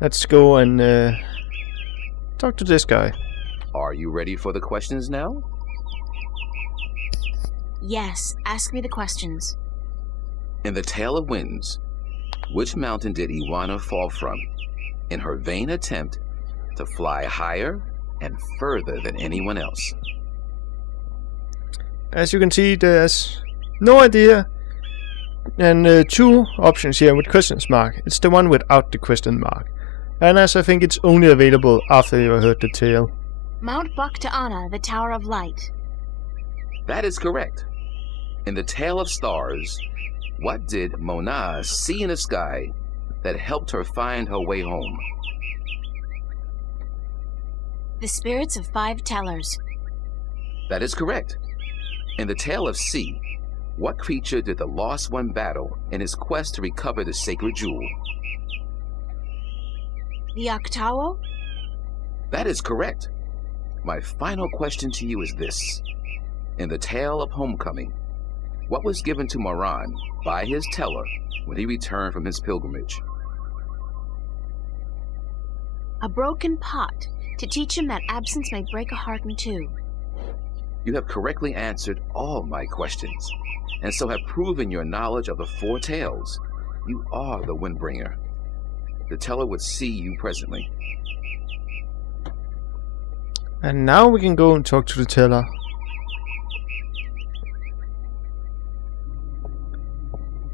Let's go and talk to this guy. Are you ready for the questions now? Yes, ask me the questions. In the Tale of Winds, which mountain did Iwana fall from in her vain attempt to fly higher and further than anyone else? As you can see, there's no idea. And two options here with question mark. It's the one without the question mark. And as I think it's only available after you heard the tale. Mount Baktaana, the Tower of Light. That is correct. In the Tale of Stars, what did Mona see in the sky that helped her find her way home? The spirits of 5 tellers. That is correct. In the Tale of Sea, what creature did the Lost One battle in his quest to recover the sacred jewel? The Octawo? That is correct. My final question to you is this. In the Tale of Homecoming, what was given to Moran by his teller when he returned from his pilgrimage? A broken pot, to teach him that absence may break a heart in two. You have correctly answered all my questions, and so have proven your knowledge of the 4 tales. You are the Windbringer. The teller would see you presently. And now we can go and talk to the teller.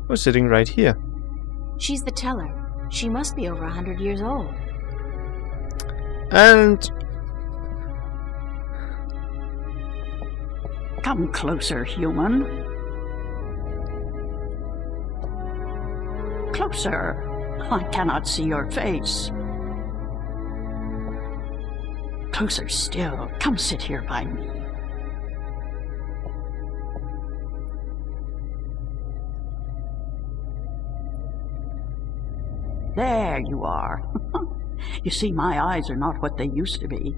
We're sitting right here. She's the teller. She must be over 100 years old. And... Come closer, human. Closer. I cannot see your face. Closer still. Come sit here by me. There you are. You see, my eyes are not what they used to be.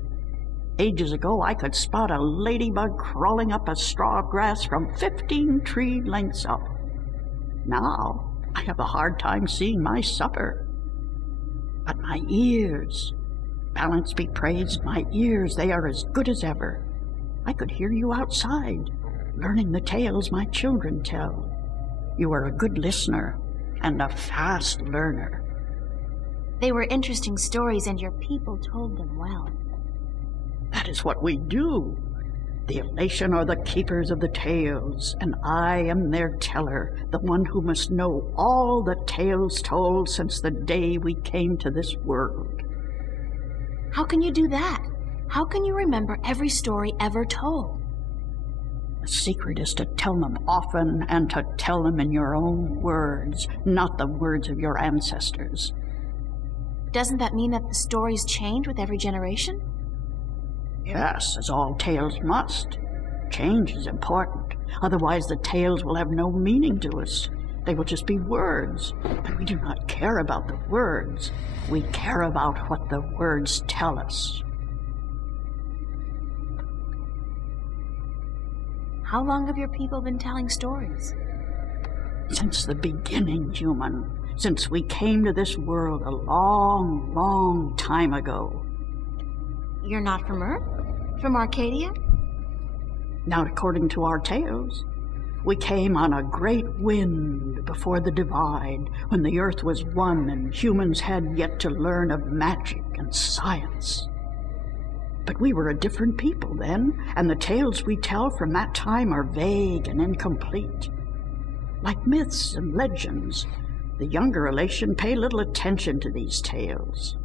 Ages ago, I could spot a ladybug crawling up a straw of grass from 15 tree lengths up. Now, I have a hard time seeing my supper. But my ears, balance be praised, my ears, they are as good as ever. I could hear you outside, learning the tales my children tell. You are a good listener and a fast learner. They were interesting stories, and your people told them well. That is what we do. The elation are the keepers of the tales, and I am their teller, the one who must know all the tales told since the day we came to this world. How can you do that? How can you remember every story ever told? The secret is to tell them often and to tell them in your own words, not the words of your ancestors. Doesn't that mean that the stories change with every generation? Yes, as all tales must. Change is important. Otherwise the tales will have no meaning to us. They will just be words. And we do not care about the words. We care about what the words tell us. How long have your people been telling stories? Since the beginning, human. Since we came to this world a long, long time ago. You're not from Earth? From Arcadia? Not according to our tales. We came on a great wind before the divide, when the earth was one and humans had yet to learn of magic and science. But we were a different people then, and the tales we tell from that time are vague and incomplete. Like myths and legends, the younger elation pay little attention to these tales.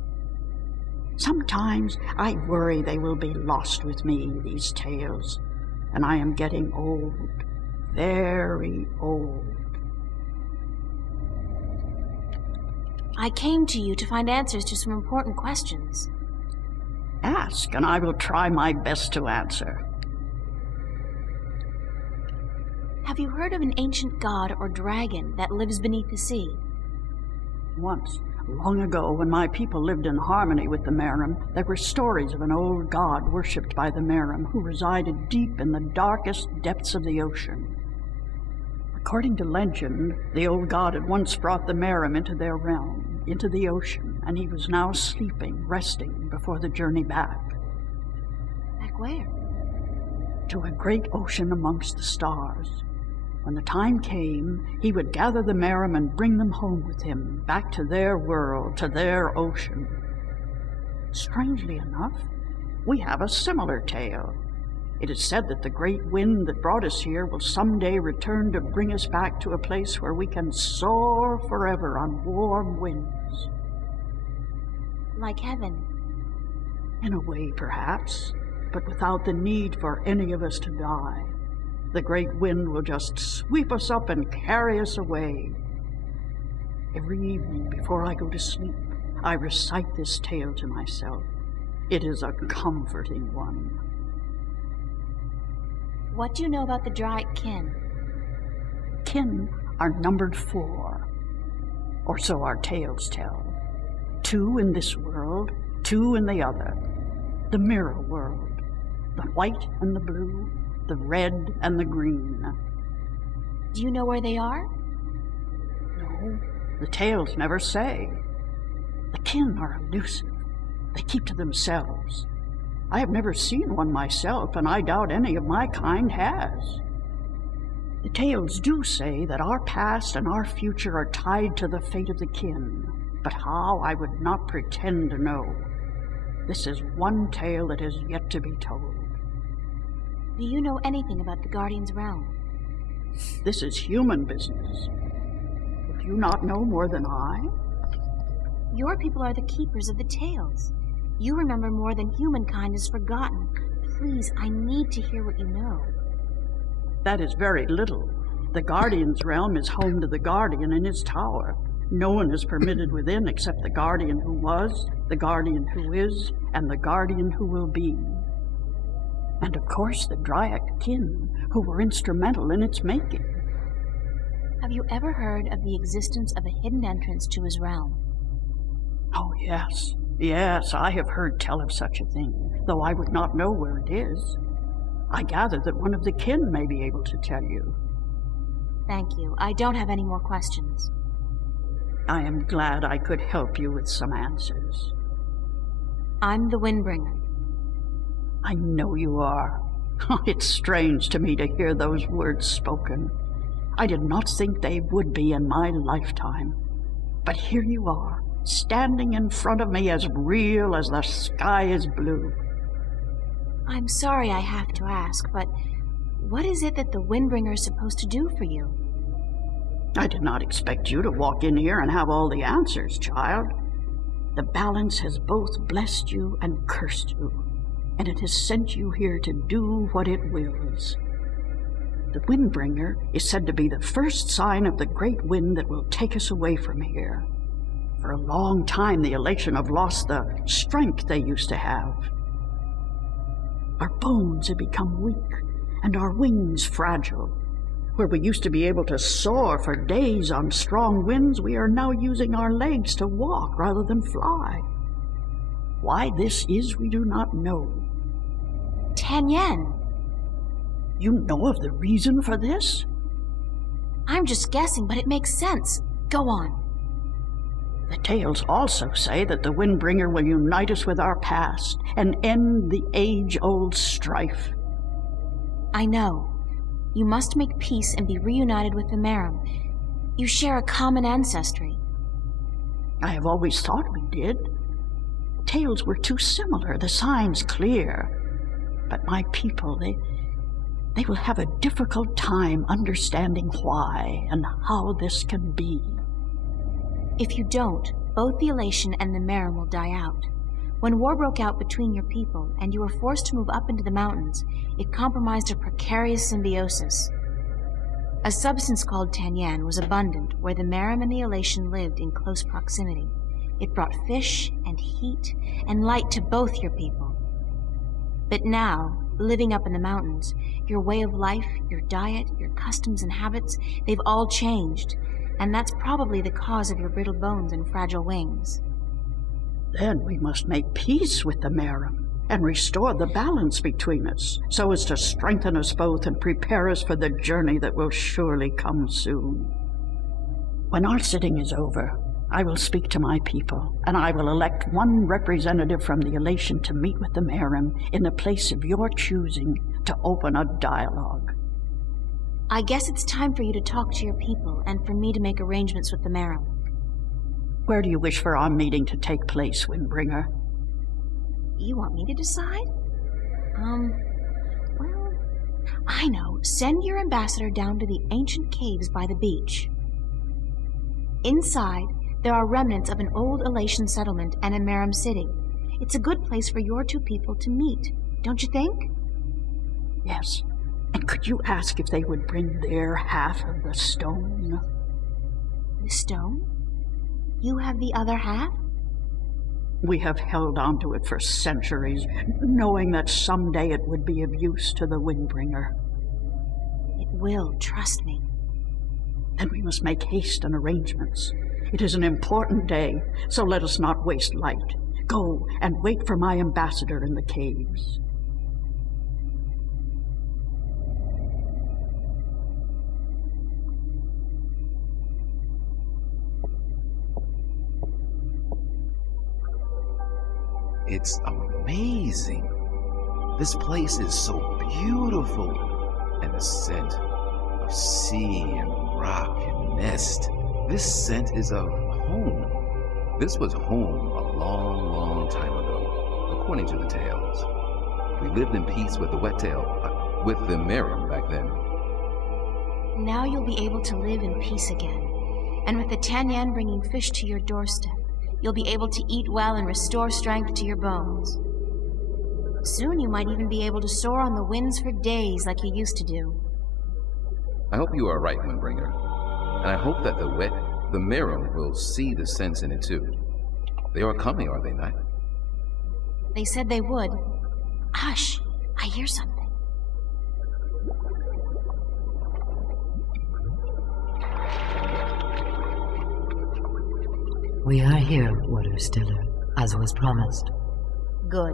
Sometimes I worry they will be lost with me, these tales, and I am getting old, very old. I came to you to find answers to some important questions. Ask, and I will try my best to answer. Have you heard of an ancient god or dragon that lives beneath the sea? Once, long ago, when my people lived in harmony with the Merim, there were stories of an old god worshipped by the Merim who resided deep in the darkest depths of the ocean. According to legend, the old god had once brought the Merim into their realm. into the ocean, and he was now sleeping, resting before the journey back. Back where? To a great ocean amongst the stars. When the time came, he would gather the Merim and bring them home with him, back to their world, to their ocean. Strangely enough, we have a similar tale. It is said that the great wind that brought us here will someday return to bring us back to a place where we can soar forever on warm winds. Like heaven. In a way, perhaps, but without the need for any of us to die. The great wind will just sweep us up and carry us away. Every evening before I go to sleep, I recite this tale to myself. It is a comforting one. What do you know about the Dryac kin? Kin are numbered 4, or so our tales tell. 2 in this world, 2 in the other. The mirror world, the white and the blue, the red and the green. Do you know where they are? No, the tales never say. The kin are elusive. They keep to themselves. I have never seen one myself, and I doubt any of my kind has. The tales do say that our past and our future are tied to the fate of the kin, but how I would not pretend to know. This is one tale that is yet to be told. Do you know anything about the Guardian's realm? This is human business. Would you not know more than I? Your people are the keepers of the tales. You remember more than humankind has forgotten. Please, I need to hear what you know. That is very little. The Guardian's realm is home to the Guardian in his tower. No one is permitted within except the Guardian who was, the Guardian who is, and the Guardian who will be. And of course the Dryac kin, who were instrumental in its making. Have you ever heard of the existence of a hidden entrance to his realm? Oh, yes. Yes, I have heard tell of such a thing, though I would not know where it is. I gather that one of the kin may be able to tell you. Thank you. I don't have any more questions. I am glad I could help you with some answers. I'm the Windbringer. I know you are. It's strange to me to hear those words spoken. I did not think they would be in my lifetime. But here you are, standing in front of me as real as the sky is blue. I'm sorry I have to ask, but what is it that the Windbringer is supposed to do for you? I did not expect you to walk in here and have all the answers, child. The balance has both blessed you and cursed you, and it has sent you here to do what it wills. The Windbringer is said to be the first sign of the great wind that will take us away from here. For a long time, the Elation have lost the strength they used to have. Our bones have become weak, and our wings fragile. Where we used to be able to soar for days on strong winds, we are now using our legs to walk rather than fly. Why this is, we do not know. 10 yen. You know of the reason for this? I'm just guessing, but it makes sense. Go on. The tales also say that the Windbringer will unite us with our past and end the age-old strife. I know. You must make peace and be reunited with the Merim. You share a common ancestry. I have always thought we did. The tales were too similar, the signs clear. But my people, they will have a difficult time understanding why and how this can be. If you don't, both the Elation and the Merim will die out. When war broke out between your people, and you were forced to move up into the mountains, it compromised a precarious symbiosis. A substance called tanyan was abundant where the Merim and the Elation lived in close proximity. It brought fish and heat and light to both your people. But now, living up in the mountains, your way of life, your diet, your customs and habits, they've all changed, and that's probably the cause of your brittle bones and fragile wings. Then we must make peace with the Merim and restore the balance between us, so as to strengthen us both and prepare us for the journey that will surely come soon. When our sitting is over, I will speak to my people, and I will elect one representative from the elation to meet with the Merim in the place of your choosing to open a dialogue. I guess it's time for you to talk to your people, and for me to make arrangements with the Merim. Where do you wish for our meeting to take place, Windbringer? You want me to decide? Well, I know. Send your ambassador down to the ancient caves by the beach. Inside, there are remnants of an old Elation settlement and a Merim city. It's a good place for your two people to meet, don't you think? Yes. And could you ask if they would bring their half of the stone? The stone? You have the other half? We have held on to it for centuries, knowing that someday it would be of use to the Windbringer. It will, trust me. Then we must make haste and arrangements. It is an important day, so let us not waste light. Go and wait for my ambassador in the caves. It's amazing. This place is so beautiful. And the scent of sea and rock and mist. This scent is of home. This was home a long, long time ago, according to the tales. We lived in peace with the Wet-tail, with the Merim back then. Now you'll be able to live in peace again. And with the Tanyan bringing fish to your doorstep, you'll be able to eat well and restore strength to your bones. Soon you might even be able to soar on the winds for days like you used to do. I hope you are right, Windbringer. And I hope that the Merim will see the sense in it too. They are coming, are they not? They said they would. Hush! I hear something. We are here, Water Stiller, as was promised. Good.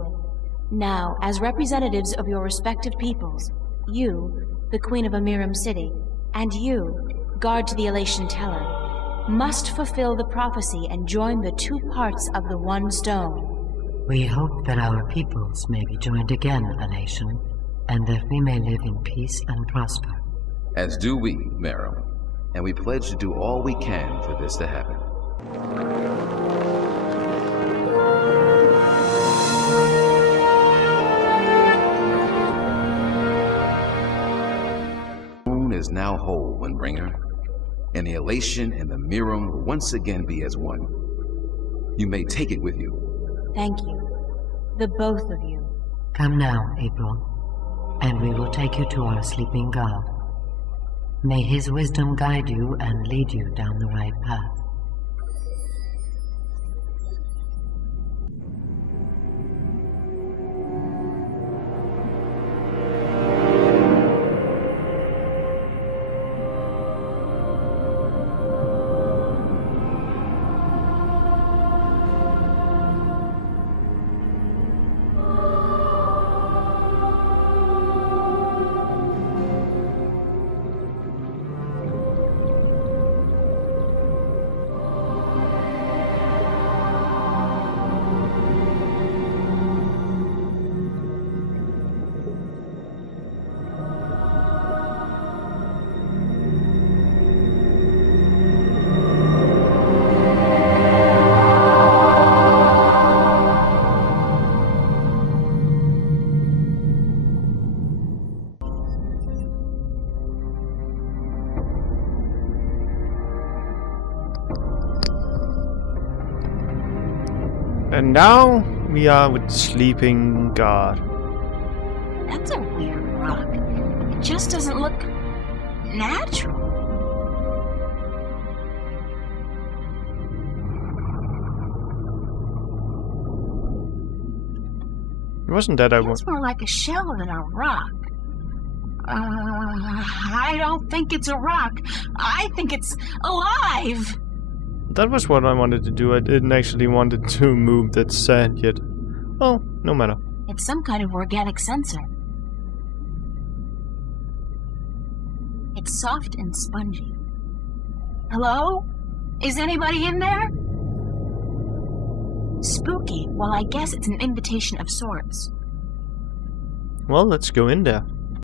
Now, as representatives of your respective peoples, you, the Queen of a Merim city, and you, guard to the Elation Teller, must fulfill the prophecy and join the two parts of the one stone. We hope that our peoples may be joined again, Elation, and that we may live in peace and prosper. As do we, Merim, and we pledge to do all we can for this to happen. Stone is now whole, Windbringer, and the Elation and the Merim will once again be as one. You may take it with you. Thank you. The both of you. Come now, April, and we will take you to our sleeping god. May his wisdom guide you and lead you down the right path. And now we are with Sleeping God. That's a weird rock. It just doesn't look natural. It wasn't that I It's more like a shell than a rock. I don't think it's a rock. I think it's alive. That was what I wanted to do. I didn't actually want it to move that sand yet. Oh, no matter. It's some kind of organic sensor. It's soft and spongy. Hello? Is anybody in there? Spooky. Well, I guess it's an invitation of sorts. Well, let's go in there.